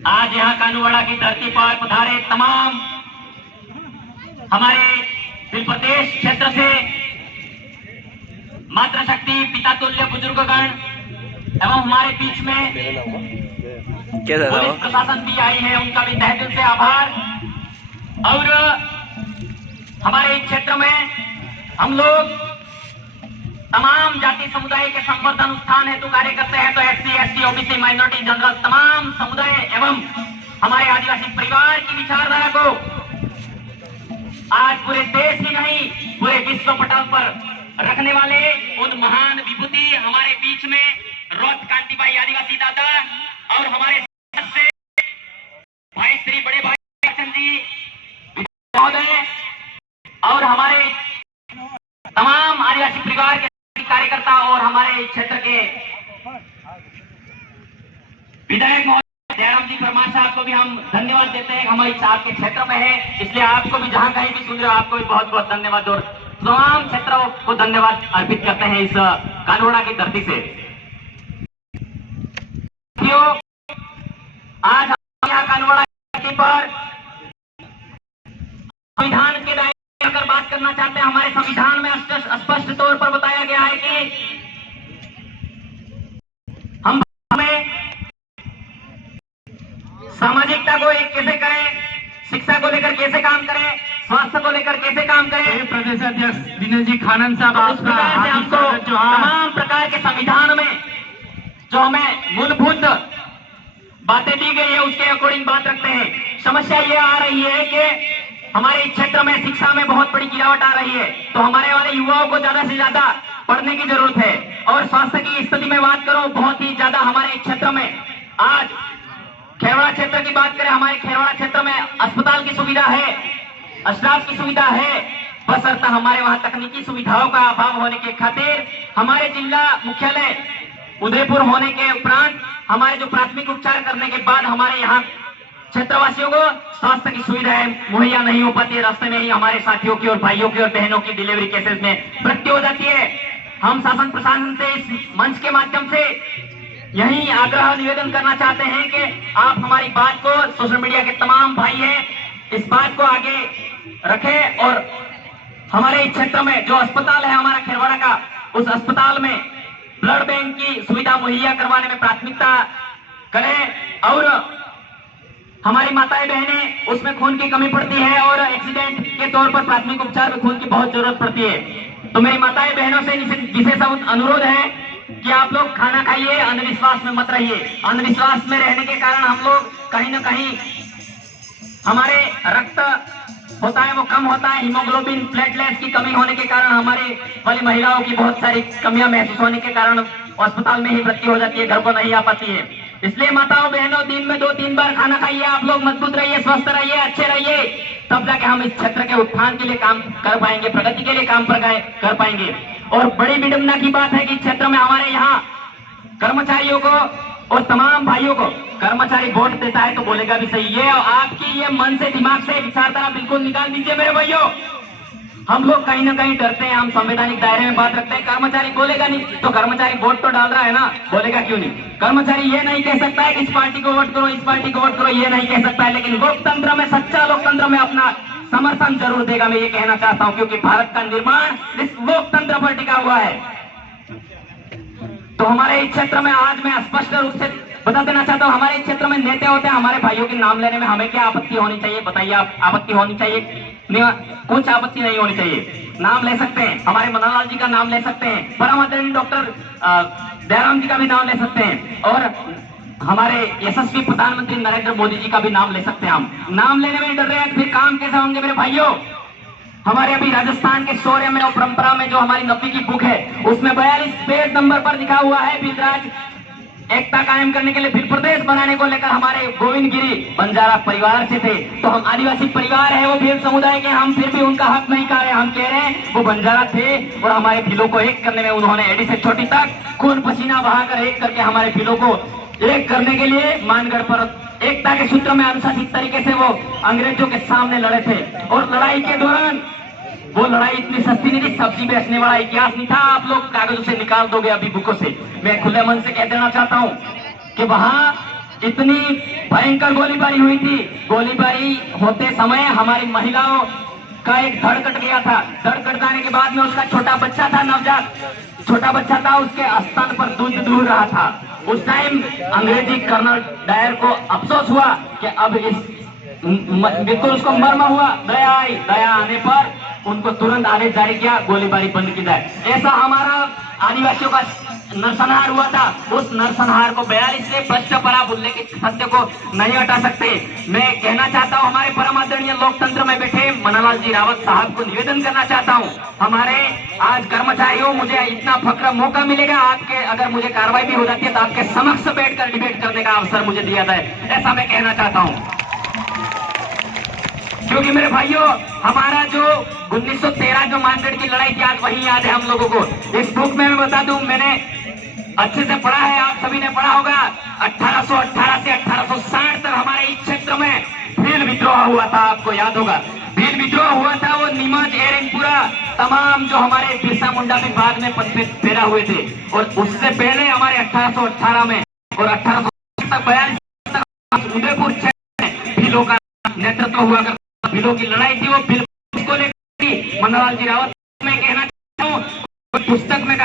आज यहाँ कानूवाड़ा की धरती पर पधारे तमाम हमारे दिल प्रदेश क्षेत्र से मातृशक्ति पिता तुल्य बुजुर्गगण एवं हमारे बीच में पुलिस प्रशासन भी आई है, उनका भी तहे दिल से आभार। और हमारे इस क्षेत्र में हम लोग तमाम जाति समुदाय के संवर्धन उत्थान हेतु कार्य करते हैं। तो SC, ST, OBC, minority, general तमाम समुदाय एवं हमारे आदिवासी परिवार की विचारधारा को आज पूरे देश ही नहीं पूरे विश्व पटल पर रखने वाले उन महान विभूति हमारे बीच में रौत कांतिबाई आदिवासी दादा और हमारे से भाई श्री बड़े भाई चंद जी महोदय और हमारे तमाम आदिवासी परिवार के कार्यकर्ता और हमारे क्षेत्र के विधायक महोदय जयराम जी परमार साहब को भी हम धन्यवाद देते हैं। हमारी आपके क्षेत्र में है, इसलिए आपको भी जहां कहीं भी सुन रहे हो आपको भी बहुत बहुत धन्यवाद और तमाम क्षेत्रों को धन्यवाद अर्पित करते हैं इस कानूड़ा की धरती से। आज हम यहाँ कानूड़ा की धरती पर संविधान के दायरे अगर बात करना चाहते हैं, हमारे संविधान में स्पष्ट तौर पर बताया गया है कि हम हमें सामाजिकता को एक कैसे करें, शिक्षा को लेकर कैसे काम करें, स्वास्थ्य को लेकर कैसे काम करें। प्रदेश अध्यक्ष विनय जी खानन साहब हमको तमाम प्रकार के संविधान में जो हमें मूलभूत बातें दी गई है उसके अकॉर्डिंग बात रखते हैं। समस्या ये आ रही है कि हमारे क्षेत्र में शिक्षा में बहुत बड़ी गिरावट आ रही है, तो हमारे वाले युवाओं को ज्यादा से ज्यादा पढ़ने की जरूरत है। और स्वास्थ्य की स्थिति में बात करो बहुत ही ज्यादा हमारे क्षेत्र में आज खेरवाड़ा क्षेत्र की बात करें, हमारे खेरवाड़ा क्षेत्र में अस्पताल की सुविधा है, अस्पताल की सुविधा है, बशर्ते हमारे वहां तकनीकी सुविधाओं का अभाव होने के खातिर हमारे जिला मुख्यालय उदयपुर होने के उपरांत हमारे जो प्राथमिक उपचार करने के बाद हमारे यहाँ क्षेत्रवासियों को स्वास्थ्य की सुविधाएं मुहैया नहीं हो पाती है। रास्ते में ही हमारे साथियों की और भाइयों की और बहनों की डिलीवरी केसेस में मृत्यु हो जाती है। हम शासन प्रशासन से इस मंच के माध्यम से यही आग्रह निवेदन करना चाहते हैं कि आप हमारी बात को, सोशल मीडिया के तमाम भाई हैं, इस बात को आगे रखें और हमारे इस क्षेत्र में जो अस्पताल है हमारा खेरवाड़ा का, उस अस्पताल में ब्लड बैंक की सुविधा मुहैया करवाने में प्राथमिकता करें। और हमारी माताएं बहनें उसमें खून की कमी पड़ती है और एक्सीडेंट के तौर पर प्राथमिक उपचार में खून की बहुत जरूरत पड़ती है। तो मेरी माताएं बहनों से विशेष अनुरोध है कि आप लोग खाना खाइए, अंधविश्वास में मत रहिए। अंधविश्वास में रहने के कारण हम लोग कहीं न कहीं हमारे रक्त होता है वो कम होता है, हीमोग्लोबिन प्लेटलेट्स की कमी होने के कारण हमारे वाली महिलाओं की बहुत सारी कमियां महसूस होने के कारण अस्पताल में ही मृत्यु हो जाती है, घर को नहीं आ पाती है। इसलिए माताओं बहनों दिन में 2-3 बार खाना खाइए, आप लोग मजबूत रहिए, स्वस्थ रहिए, अच्छे रहिए, तब जाके हम इस क्षेत्र के उत्थान के लिए काम कर पाएंगे, प्रगति के लिए काम कर पाएंगे। और बड़ी विडंबना की बात है कि इस क्षेत्र में हमारे यहाँ कर्मचारियों को और तमाम भाइयों को कर्मचारी वोट देता है तो बोलेगा भी सही। ये आपकी ये मन से दिमाग से विचारधारा बिल्कुल निकाल दीजिए मेरे भाइयों। हम लोग कहीं ना कहीं डरते हैं, हम संवैधानिक दायरे में बात रखते हैं। कर्मचारी बोलेगा नहीं तो कर्मचारी वोट तो डाल रहा है ना, बोलेगा क्यों नहीं। कर्मचारी ये नहीं कह सकता है कि इस पार्टी को वोट करो, इस पार्टी को वोट करो, ये नहीं कह सकता है, लेकिन लोकतंत्र में, सच्चा लोकतंत्र में अपना समर्थन जरूर देगा। मैं ये कहना चाहता हूँ क्योंकि भारत का निर्माण इस लोकतंत्र पर टिका हुआ है। तो हमारे इस क्षेत्र में आज मैं स्पष्ट रूप से बता देना चाहता हूँ, हमारे क्षेत्र में नेता होते हैं, हमारे भाइयों के नाम लेने में हमें क्या आपत्ति होनी चाहिए बताइए। आप आपत्ति होनी चाहिए? कुछ आपत्ति नहीं होनी चाहिए, नाम ले सकते हैं, हमारे मनोहर लाल जी का नाम ले सकते हैं, परम आदरणीय डॉक्टर जयराम जी का भी नाम ले सकते हैं और हमारे यशस्वी प्रधानमंत्री नरेंद्र मोदी जी का भी नाम ले सकते हैं। हम नाम लेने में डर रहे हैं, फिर काम कैसे होंगे मेरे भाइयों। हमारे अभी राजस्थान के शौर्य में और परंपरा में जो हमारी नब्बी की बुक है उसमें 42 पेज नंबर पर लिखा हुआ है बिलराज एकता कायम करने के लिए फिर प्रदेश बनाने को लेकर हमारे गोविंद गिरी बंजारा परिवार से थे। तो हम आदिवासी परिवार है, वो भील समुदाय के, हम फिर भी उनका हक नहीं खा रहे। हम कह रहे हैं वो बंजारा थे और हमारे भीलों को एक करने में उन्होंने एडी से छोटी तक खून पसीना बहाकर एक करके हमारे भीलों को एक करने के लिए मानगढ़ पर एकता के सूत्र में अनुशासित तरीके से वो अंग्रेजों के सामने लड़े थे। और लड़ाई के दौरान वो लड़ाई इतनी सस्ती नहीं थी, सब्जी बेचने वाला इतिहास नहीं था। आप लोग कागजों से निकाल दोगे अभी बुकों से। मैं खुले मन से कह देना चाहता हूँ कि वहां इतनी भयंकर गोलीबारी हुई थी। गोलीबारी होते समय हमारी महिलाओं का एक धड़ कट गया था। धड़ कट जाने के बाद में उसका छोटा बच्चा था, नवजात छोटा बच्चा था, उसके स्तन पर दूध दूह रहा था। उस टाइम अंग्रेजी कर्नल डायर को अफसोस हुआ कि अब इस बिल्कुल उसको मर्म हुआ, दया आई। दया आने पर उनको तुरंत आदेश जारी किया, गोलीबारी बंद की जाए। ऐसा हमारा आदिवासियों का नरसंहार हुआ था। उस नरसंहार को 42 से भ्रष्ट परा बोलने के सत्य को नहीं हटा सकते। मैं कहना चाहता हूं, हमारे परम आदरणीय लोकतंत्र में बैठे मनोहर जी रावत साहब को निवेदन करना चाहता हूं, हमारे आज कर्मचारियों, मुझे इतना फक्र मौका मिलेगा आपके, अगर मुझे कार्रवाई भी हो जाती है तो आपके समक्ष बैठकर डिबेट करने का अवसर मुझे दिया जाए, ऐसा मैं कहना चाहता हूं। क्योंकि मेरे भाइयों, हमारा जो 1913 जो मानगढ़ की लड़ाई थी, आज वही याद है हम लोगों को। इस बुक में मैं बता दूं, मैंने अच्छे से पढ़ा है, आप सभी ने पढ़ा होगा। 1818 से 1860 तक हमारे इस क्षेत्र में भील विद्रोह हुआ था, आपको याद होगा। भील विद्रोह हुआ था, वो नीमच, एरंगपुरा, तमाम जो हमारे बिरसा मुंडा भी बाद में पद पे पैदा हुए थे। और उससे पहले हमारे 1818 में और 1842 तक उदयपुर क्षेत्र में भीलों का नेतृत्व हुआ करता। भीलों की लड़ाई थी, वो भील को लेकर मनोहर जी रावत, मैं कहना चाहता हूँ पुस्तक में